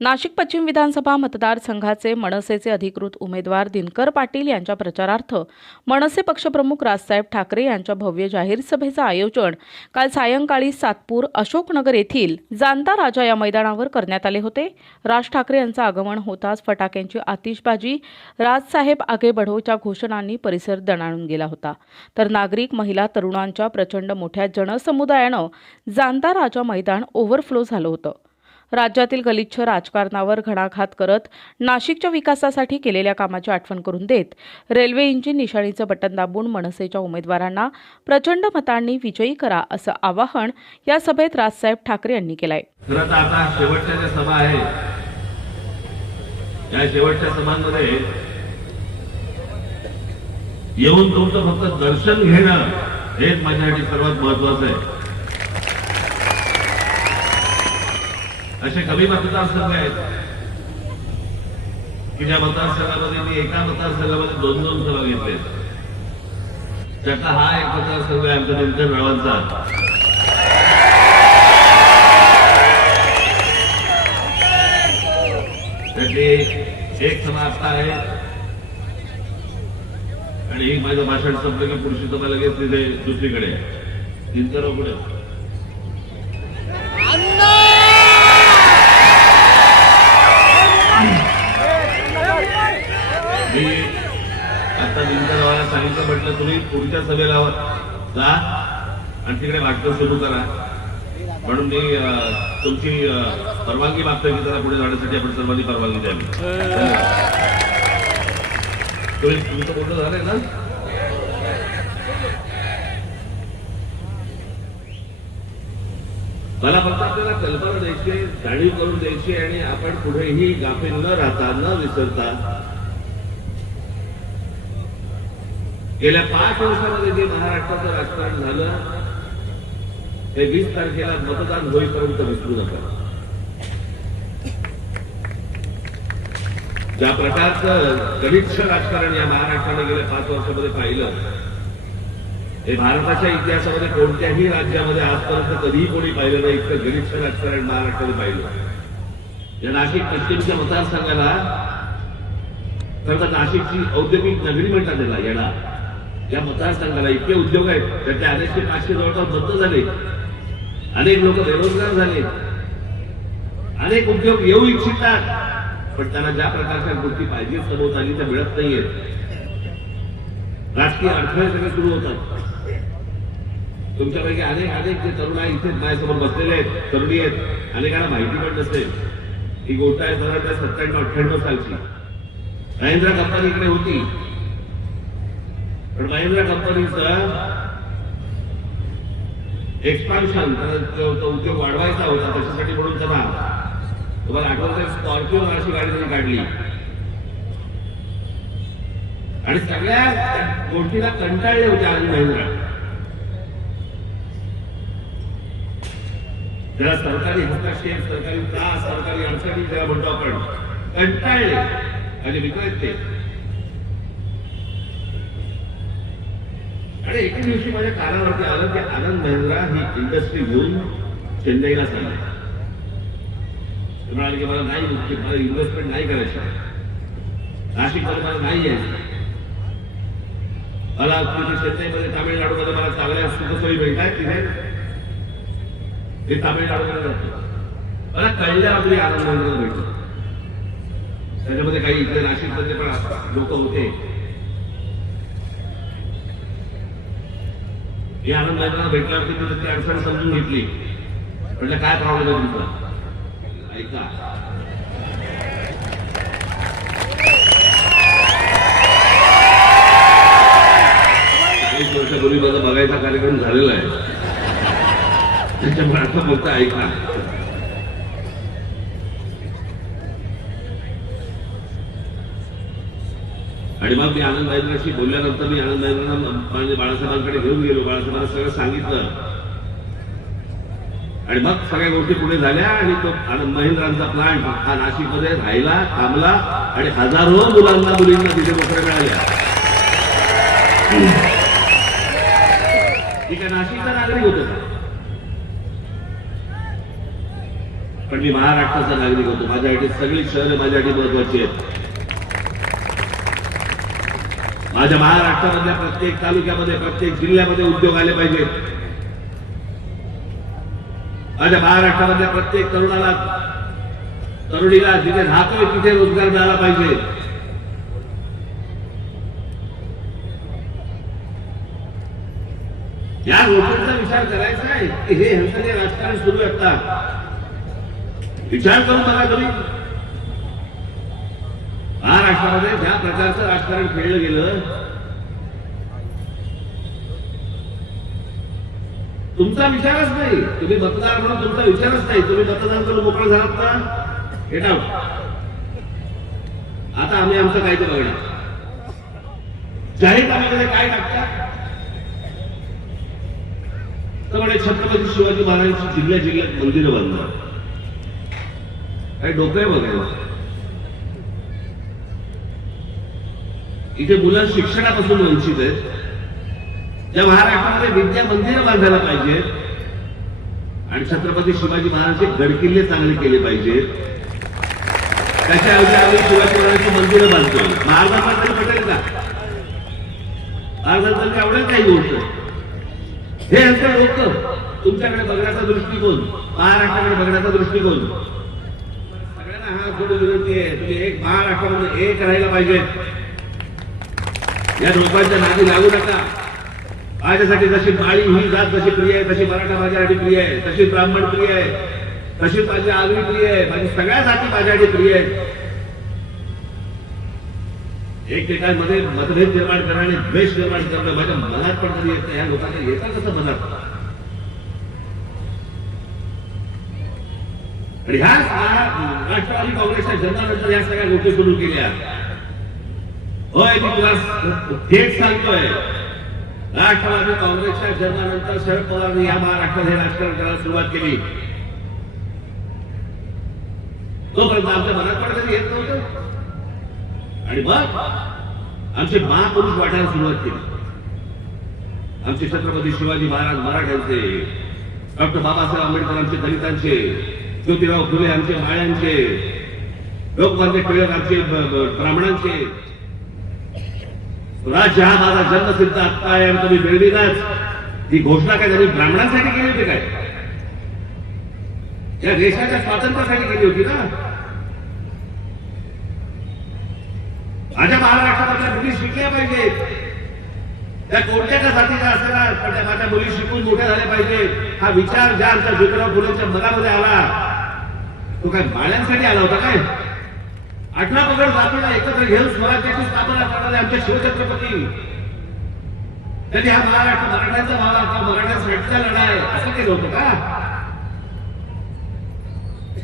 नाशिक पश्चिम विधानसभा मतदारसंघाचे मनसेचे अधिकृत उमेदवार दिनकर पाटील यांच्या प्रचारार्थ मनसे पक्षप्रमुख राजसाहेब ठाकरे यांच्या भव्य जाहीर सभेचं आयोजन काल सायंकाळी सातपूर अशोकनगर येथील जाणता राजा या मैदानावर करण्यात आले होते। राज ठाकरे यांचं आगमन होताच फटाक्यांची आतिषबाजी, राजसाहेब आगे बढोच्या घोषणांनी परिसर दणाणून गेला होता। तर नागरिक, महिला, तरुणांच्या प्रचंड मोठ्या जनसमुदायानं जाणता राजा मैदान ओव्हरफ्लो झालं होतं। राज्यातील गलिच्छ राजकारणावर घणाघात करत नाशिकच्या विकासासाठी केलेल्या कामाची आठवण करून देत रेल्वे इंजिन निशाणीचं बटन दाबून मनसेच्या उमेदवारांना प्रचंड मतांनी विजयी करा असं आवाहन या सभेत राजसाहेब ठाकरे यांनी केलंय। खरं तर आता शेवटच्या ज्या सभा आहे या शेवटच्या सभांमध्ये येऊन तुमचं फक्त दर्शन घेणं हेच माझ्यासाठी सर्वात महत्वाचं आहे। असे कमी मतदारसंघ आहेत की ज्या मतदारसंघामध्ये मी एका मतदारसंघामध्ये दोन सभा घेतल्या। त्याचा हा एक मतदारसंघ आहे आमच्या दिनकर रावांचा। त्याची एक सभा आता आहे आणि एक माझं भाषण संपलं की पुढची सभा लगेच तिथे दुसरीकडे दिनकर पुढे। मी आता दिनकरवाला सांगितलं, म्हटलं तुम्ही पुढच्या सभेला जा आणि तिकडे वाटप सुरू करा, म्हणून मी तुमची परवानगी मागतोय की त्याला पुढे जाण्यासाठी आपण सर्वांनी परवानगी द्यावी। तुम्ही तुमचं बोलणं झालंय ना? मला फक्त आपल्याला कल्पना द्यायची, जाणीव करून द्यायची आणि आपण पुढेही गाफील न राहता न विसरता गेल्या 5 वर्षामध्ये जे महाराष्ट्राचं राजकारण झालं ते 20 तारखेला मतदान होईपर्यंत विसरू नका। ज्या प्रकारचं गलिच्छ राजकारण या महाराष्ट्राने गेल्या 5 वर्षामध्ये पाहिलं हे भारताच्या इतिहासामध्ये कोणत्याही राज्यामध्ये आजपर्यंत कधीही कोणी पाहिलं नाही। इतकं गलिच्छ राजकारण महाराष्ट्राने पाहिलं। या नाशिक पश्चिमच्या मतदारसंघाला खरं तर नाशिकची औद्योगिक नगरी म्हणतात त्याला। येणा या मतदारसंघाला इतके उद्योग आहेत, त्याचे अनेक 500 जवळपास बंद झाले, अनेक लोक बेरोजगार झाले, अनेक उद्योग येऊ इच्छितात पण त्यांना ज्या प्रकारच्या गोष्टी पाहिजे सभोवताली त्या मिळत नाहीयेत। राजकीय अडथळे सगळे सुरू होतात। तुमच्यापैकी अनेक जे तरुण आहे इथे माझ्यासमोर बसलेले आहेत, तरुणी आहेत, अनेकांना माहिती पण नसेल ही गोष्ट आहे 97-98 सालची। महिंद्रा कंपनी इकडे होती पण महिंद्रा कंपनीचं एक्सपान्शन उद्योग वाढवायचा होता, त्याच्यासाठी म्हणून त्यांना तुम्हाला आठवतं स्कॉर्पिओ अशी गाडी त्यांनी काढली आणि सगळ्या गोष्टीला कंटाळले होते। आणि महिंद्रा ज्याला सरकारी हस्तक्षेप, सरकारी त्रास, सरकारी अडचणी ज्याला म्हणतो आपण, कंटाळले आणि विकत ते। आणि एके दिवशी माझ्या कानावरती आलं की आनंद महिंद्रा ही इंडस्ट्री घेऊन चेन्नईला चालली। म्हणाले की मला नाही, मला इन्व्हेस्टमेंट नाही करायची, नाशिकमध्ये मला नाही यायचं, मला चेन्नईमध्ये तामिळनाडूमध्ये मला चांगल्या सुखसोयी मिळतात, तिथे ते तामिळनाडूमध्ये जातो। मला कळलं आपली आनंद महिंद्रा भेटलं। त्याच्यामध्ये काही इथे नाशिकमध्ये पण लोक होते। मी आनंद महिंद्रा भेटल्यावरती मी त्याची अडचण समजून घेतली, म्हटलं काय प्रॉब्लेम आहे तुमचा, ऐका। 40 वर्षापूर्वी माझा बघायचा कार्यक्रम झालेला आहे, त्याच्यामुळे आता फक्त ऐका। आणि मग मी आनंद महिंद्राशी बोलल्यानंतर मी आनंद महिंद्रांना म्हणजे बाळासाहेबांकडे घेऊन गेलो, बाळासाहेबांना सगळं सांगितलं आणि मग सगळ्या गोष्टी पुढे झाल्या आणि तो आनंद महिंद्रांचा प्लांट हा नाशिकमध्ये राहिला, थांबला आणि हजारो मुलांना मुलींना तिथे नोकऱ्या मिळाल्या। ठीक आहे, नाशिकचा नागरिक होता पण मी महाराष्ट्राचा नागरिक होतो. माझ्यासाठी सगळी शहरं माझ्यासाठी महत्वाची आहेत. माझ्या महाराष्ट्रामधल्या प्रत्येक तालुक्यामध्ये, प्रत्येक जिल्ह्यामध्ये उद्योग आले पाहिजेत. माझ्या महाराष्ट्रामधल्या प्रत्येक तरुणीला जिथे राहतोय तिथे रोजगार मिळाला पाहिजे. या गोष्टींचा विचार करायचा आहे की हे ह्यांचं जे राजकारण सुरू आहे आता, विचार करून बघा तुम्ही. महाराष्ट्रामध्ये ज्या प्रकारचं राजकारण खेळलं गेलं, तुमचा विचारच नाही. तुम्ही मतदार म्हणून तुमचा विचारच नाही. तुम्ही मतदान करून मोकळं झालात ना, गेट आउट. आता आम्ही आमचं काय ते बघणार. जाहीर कामामध्ये काय टाकतात तर म्हणे छत्रपती शिवाजी महाराजांची जिल्ह्या जिल्ह्यात मंदिरं बांधणार. काही डोकं आहे बघायला. इथे मुलं शिक्षणापासून वंचित आहेत. ज्या महाराष्ट्रामध्ये विद्या मंदिरं बांधायला पाहिजेत आणि छत्रपती शिवाजी महाराजांचे गडकिल्ले चांगले केले पाहिजेत, त्याच्याऐवजी आम्ही शिवाजी महाराजांची मंदिरं बांधतो. महाराजांना तरी पटेल का? महाराजांना तरी आवडेल काही गोष्ट? हे यांचं डोकं, तुमच्याकडे बघण्याचा दृष्टिकोन, महाराष्ट्राकडे बघण्याचा दृष्टिकोन. सगळ्यांना हा जोडून विनंती आहे, तुम्ही एक महाराष्ट्रामध्ये एक राहायला पाहिजे. या लोकांच्या नादी लागू नका. माझ्यासाठी जशी माळी ही जात जशी प्रिय आहे, तशी मराठा माझ्यासाठी प्रिय आहे, तशी ब्राह्मण प्रिय आहे, तशीच माझी आगरी प्रिय आहे, माझी सगळ्या जाती माझ्यासाठी प्रिय आहेत. एकमेकांमध्ये मतभेद निर्माण करणं आणि द्वेष निर्माण करणं माझ्या मनात पण कधी येत नाही. या लोकांना येतं कसं मनात? आणि ह्या राष्ट्रवादी काँग्रेसच्या जन्मानंतर या सगळ्या गोष्टी सुरू केल्या. होय, मी तुला थेट सांगतोय, राष्ट्रवादी काँग्रेसच्या जन्मानंतर शरद पवारांनी या महाराष्ट्रात हे राजकारण करायला सुरुवात केली. तोपर्यंत आमच्या मनात पण कधी येत नव्हतं. आणि मग आमचे महापुरुष वाटायला सुरुवात केली. आमचे छत्रपती शिवाजी महाराज मराठ्यांचे, डॉक्टर बाबासाहेब आंबेडकरांचे दलितांचे, ज्योतिराव फुले आमचे माळ्यांचे, लोकमान्य टिळक आमचे ब्राह्मणांचे. स्वराज्य हा माझा जन्मसिद्ध हक्क आहे आणि तुम्ही मिळविलाच. ही घोषणा काय त्यांनी ब्राह्मणांसाठी केली होती काय? या देशाच्या स्वातंत्र्यासाठी केली होती ना. माझ्या महाराष्ट्रातल्या मुली शिकल्या पाहिजेत. त्या कोणत्या का जातीच्या असताना पण त्या माझ्या मुली शिकून मोठ्या झाल्या पाहिजे. हा विचार ज्या आमच्या ज्योतिराव फुलेंच्या मनामध्ये आला, तो काय माळ्यांसाठी आला होता काय? 18 पगड जातीला एकत्र घेऊन स्वराज्याची स्थापना करणारे आमचे शिवछत्रपती, त्यांनी हा महाराष्ट्र मराठ्यांचा भाग, मराठ्यांसाठीचा लढा आहे असं केलं होतं का?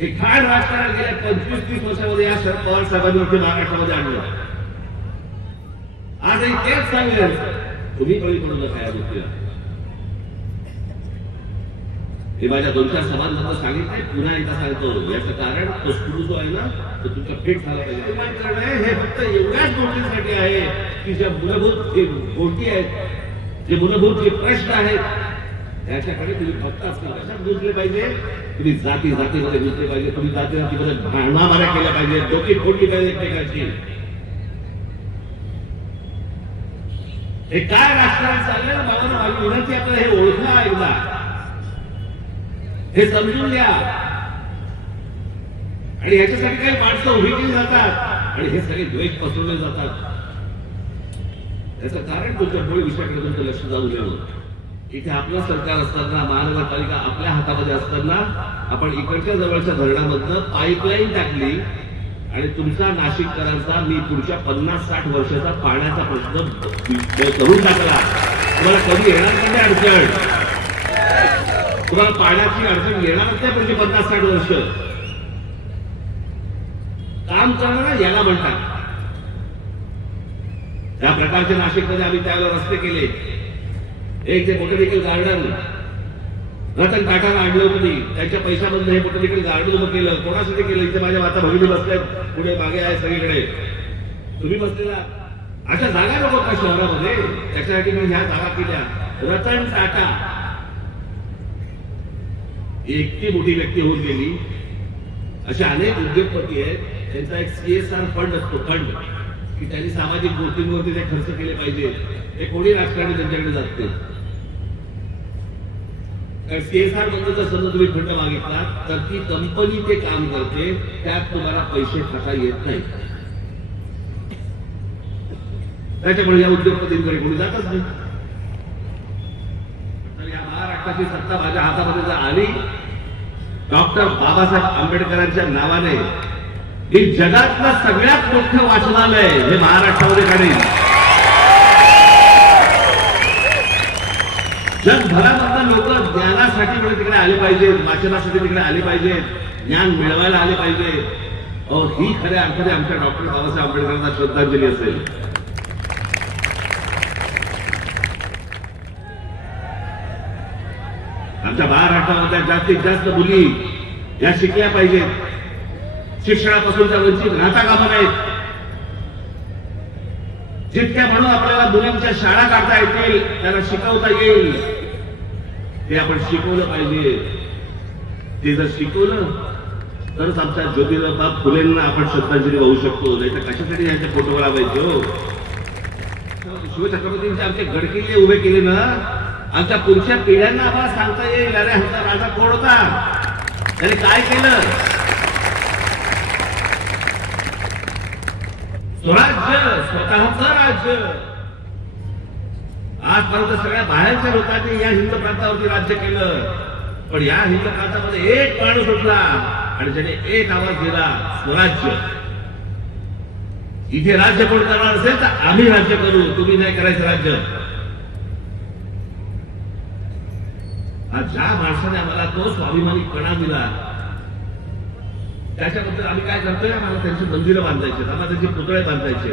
हे खाण राजकारण गेल्या 25-30 वर्षामध्ये या शरद पवार साहेबांनी इथे महाराष्ट्रामध्ये आणलं. आजही तेच सांगेल, तुम्ही बळी पडू नका या गोष्टीला. हे माझ्या 2-4 सभांमध्ये सांगितलंय, पुन्हा एकदा सांगतो. याचं कारण तो स्क्रू जो आहे ना, तो तुमचा फिट झाला पाहिजे. हे फक्त एवढ्याच गोष्टींसाठी आहे की ज्या मूलभूत जे गोष्टी आहेत, जे मूलभूत जे प्रश्न आहेत, त्याच्याकडे तुम्ही फक्त कशात गुंतले पाहिजे? तुम्ही जाती जातीमध्ये गुंतले पाहिजे. तुम्ही जाती जातीमध्ये भांडणामाऱ्या केल्या पाहिजे, डोकी फोडली पाहिजे एकमेकांची. हे काय राजकारण चाललंय ना बाबांना, माझी विनंती आपल्याला हे ओळखा एकदा, हे समजून घ्या. आणि ह्याच्यासाठी काही माणसं उभी केली जातात आणि हे सगळे द्वेष पसरवले जातात. याचं कारण तुमच्या मूळ विषयाकडे तुमचं लक्ष जाऊ द्यावं. इथे आपलं सरकार असताना, महानगरपालिका आपल्या हातामध्ये असताना आपण इकडच्या जवळच्या धरणामधनं पाईपलाईन टाकली आणि तुमचा नाशिककरांचा मी पुढच्या 50-60 वर्षाचा पाण्याचा प्रश्न करून टाकला. तुम्हाला कधी येणार नाही अडचण, तुम्हाला पाण्याची अडचण येणारच नाही पुढची 50-60 वर्ष. काम करणं याला म्हणतात. त्या प्रकारचे नाशिकमध्ये आम्ही त्यावेळेला रस्ते केले. एक ते बोटॅनिकल गार्डन रतन टाटाला आणलं होतं मी, त्यांच्या पैशामधलं हे बोटॅनिकल गार्डन उभं केलं. कोणासाठी केलं? इथे माझ्या माता भगिनी बसल्यात, पुढे मागे आहे सगळीकडे, तुम्ही बसलेला. अशा जागा नको का शहरामध्ये? त्याच्यासाठी मी ह्या जागा केल्या. रतन टाटा एकटी मोठी व्यक्ती होऊन गेली असे अनेक उद्योगपती आहेत, त्यांचा एक CSR फंड असतो, फंड की त्यांनी सामाजिक गोष्टींवरती ते खर्च केले पाहिजे. ते कोणी राजकारणी त्यांच्याकडे जात नाही. कारण CSR मध्ये जर समजा तुम्ही फंड मागितला तर ती कंपनी ते काम करते, त्यात तुम्हाला पैसे खाता येत नाही. त्याच्यामुळे या उद्योगपतींकडे कोणी जातच नाही. तर या महाराष्ट्राची सत्ता माझ्या हातामध्ये जर आली, डॉक्टर बाबासाहेब आंबेडकरांच्या नावाने हे जगातलं सगळ्यात मोठं वाचनालय हे महाराष्ट्रामध्ये काढेल. जगभरामधलं लोक ज्ञानासाठी तिकडे आले पाहिजेत, वाचनासाठी तिकडे आले पाहिजेत, ज्ञान मिळवायला आले पाहिजे. ही खऱ्या अर्थाने आमच्या डॉक्टर बाबासाहेब आंबेडकरांना श्रद्धांजली असेल. आमच्या महाराष्ट्रामध्ये जास्तीत जास्त मुली या शिकल्या पाहिजेत, शिक्षणापासून त्या वंचित राहता कामा नयेत. जितक्या म्हणून आपल्याला मुलींच्या शाळा काढता येतील, त्यांना शिकवता येईल, ते आपण शिकवलं पाहिजे. ते जर शिकवलं तरच आमच्या ज्योतिबा फुलेंना आपण श्रद्धांजली वाहू शकतो. नाही तर कशासाठी यांच्या फोटोवर लावायचे हो. शिवछत्रपतींचे आमचे गडकिल्ले उभे केले ना, आमच्या पुढच्या पिढ्यांना आम्हाला सांगता येईल, अरे आमचा राजा कोण होता, त्याने काय केलं. स्वराज्य, स्वतःचं राज्य. आजपर्यंत सगळ्या बाहेरच्या लोकांनी या हिंद प्रांतावरती राज्य केलं, पण या हिंद प्रांतामध्ये एक माणूस उठला आणि ज्याने एक आवाज दिला, स्वराज्य. इथे राज्य कोण करणार असेल तर आम्ही राज्य करू, तुम्ही नाही करायचं राज्य. आज ज्या माणसाने आम्हाला तो स्वाभिमानीपणा दिला, त्याच्याबद्दल आम्ही काय करतोय, आम्हाला त्यांची मंदिरं बांधायची, आम्हाला त्यांचे पुतळे बांधायचे.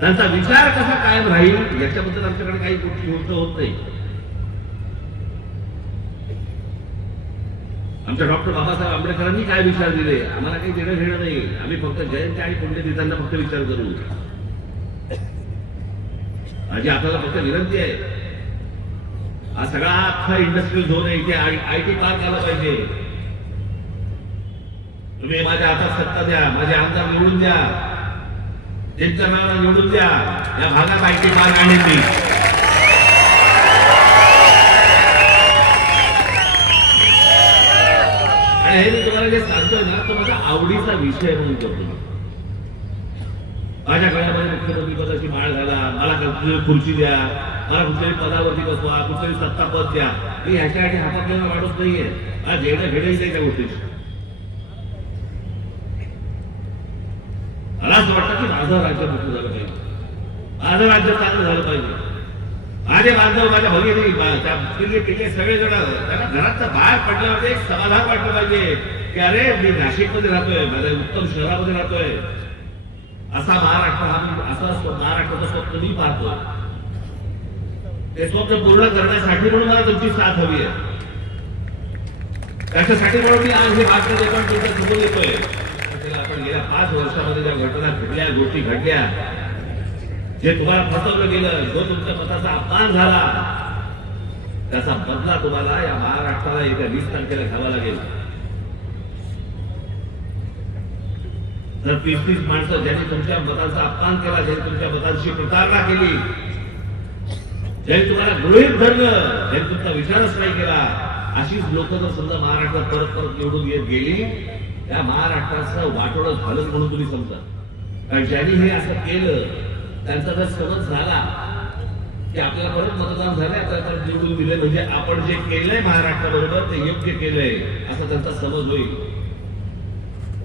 त्यांचा विचार कसा कायम राहील याच्याबद्दल आमच्याकडे काही गोष्टी होत नाही. आमच्या डॉक्टर बाबासाहेब आंबेडकरांनी काय विचार दिले आम्हाला काही देणं घेणं नाही. आम्ही फक्त जयंती आणि पुण्यतिथींना फक्त विचार करू. माझी आपल्याला फक्त विनंती आहे, हा सगळा अख्खा इंडस्ट्रियल झोन आहे, इथे IT पार्क आला पाहिजे. तुम्ही माझ्या हातात सत्ता द्या, माझे आमदार निवडून द्या, त्यांच्या नावाला निवडून द्या, या भागात IT पार्क आणली. आणि हे मी तुम्हाला जे सांगतोय ना, तो माझा आवडीचा विषय म्हणून करतो. माझ्या गळ्यामध्ये मुख्यमंत्री पदाची माळ घाला, मला खुर्ची द्या, मला कुठल्याही पदावरती बसवा, कुठल्याही सत्ता पद द्या. मी ह्याच्यासाठी हातातलेला माणूस नाहीये. आज घेणं घेणंही नाही त्या गोष्टीची. मला असं वाटतं की माझं राज्य मोठं झालं पाहिजे, माझं राज्य चांगलं झालं पाहिजे. माझे बांधव, माझ्या भगिनी किल्ले सगळेजण त्यांना घरात बाहेर पडल्यावर एक समाधान वाटलं पाहिजे की अरे मी नाशिकमध्ये राहतोय, माझ्या उत्तम शहरामध्ये राहतोय. असा महाराष्ट्र, असं महाराष्ट्राचं स्वप्न मी पाहतो. ते स्वप्न पूर्ण करण्यासाठी म्हणून मला तुमची साथ हवी आहे. त्याच्यासाठी म्हणून मी आज हे भाषण देतो, तुमच्या समोर येतोय. आपण गेल्या 5 वर्षामध्ये ज्या घटना घडल्या, गोष्टी घडल्या, जे तुम्हाला फसवलं गेलं, जो तुमच्या मताचा अपमान झाला, त्याचा बदला तुम्हाला या महाराष्ट्राला येत्या 20 तारखेला घ्यावा लागेल. जर 30 माणसं ज्यांनी तुमच्या मताचा अपमान केला, ज्यांनी तुमच्या मतांची प्रतारणा केली, ज्यांनी तुम्हाला गृहीत धरलं, ज्यांनी तुमचा विचारच नाही केला, अशीच लोक जर समजा महाराष्ट्रात परत परत निवडून येत गेली, त्या महाराष्ट्राचं वाटोळं झालं म्हणून तुम्ही समजा. कारण ज्यांनी हे असं केलं त्यांचा जर समज झाला की आपल्याला परत मतदान झाले, आपल्याला निवडून दिले, म्हणजे आपण जे केलंय महाराष्ट्राबरोबर ते योग्य केलंय असं त्यांचा समज होईल.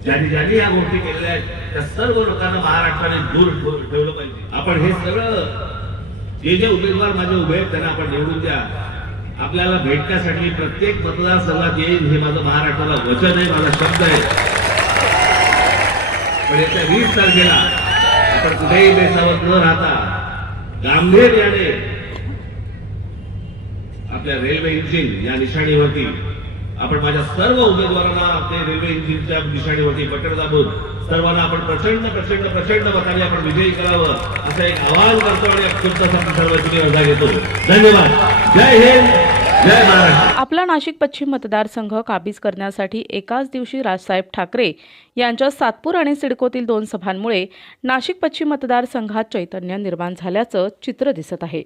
ज्यांनी ज्यांनी या गोष्टी केलेल्या आहेत त्या सर्व लोकांना महाराष्ट्राने दूर ठेवलं पाहिजे. आपण हे सगळं जे उमेदवार माझे उभे आहेत त्यांना आपण निवडून द्या. आपल्याला भेटण्यासाठी प्रत्येक मतदारसंघात येईल हे माझं महाराष्ट्राला वचन आहे, माझा शब्द आहे. पण येत्या 20 तारखेला आपण कुठेही बेसावत न राहता गांभीर्याने आपल्या रेल्वे इंजिन या निशाणीवरती आपण माझ्या सर्व उमेदवारांना आपल्या रेल्वे इंजिनच्या निशाणीवरती बटन दाबून सर्वांना आपण प्रचंड प्रचंड प्रचंड मताने आपण विजयी करावं असं एक आवाहन करतो आणि तुमचा सर्वांची रजा घेतो. धन्यवाद. जय हिंद. जय महाराष्ट्र. आपला नाशिक पश्चिम मतदारसंघ काबीज करण्यासाठी एकाच दिवशी राजसाहेब ठाकरे यांच्या सातपूर आणि सिडकोतील 2 सभांमुळे नाशिक पश्चिम मतदारसंघात चैतन्य निर्माण झाल्याचं चित्र दिसत आहे.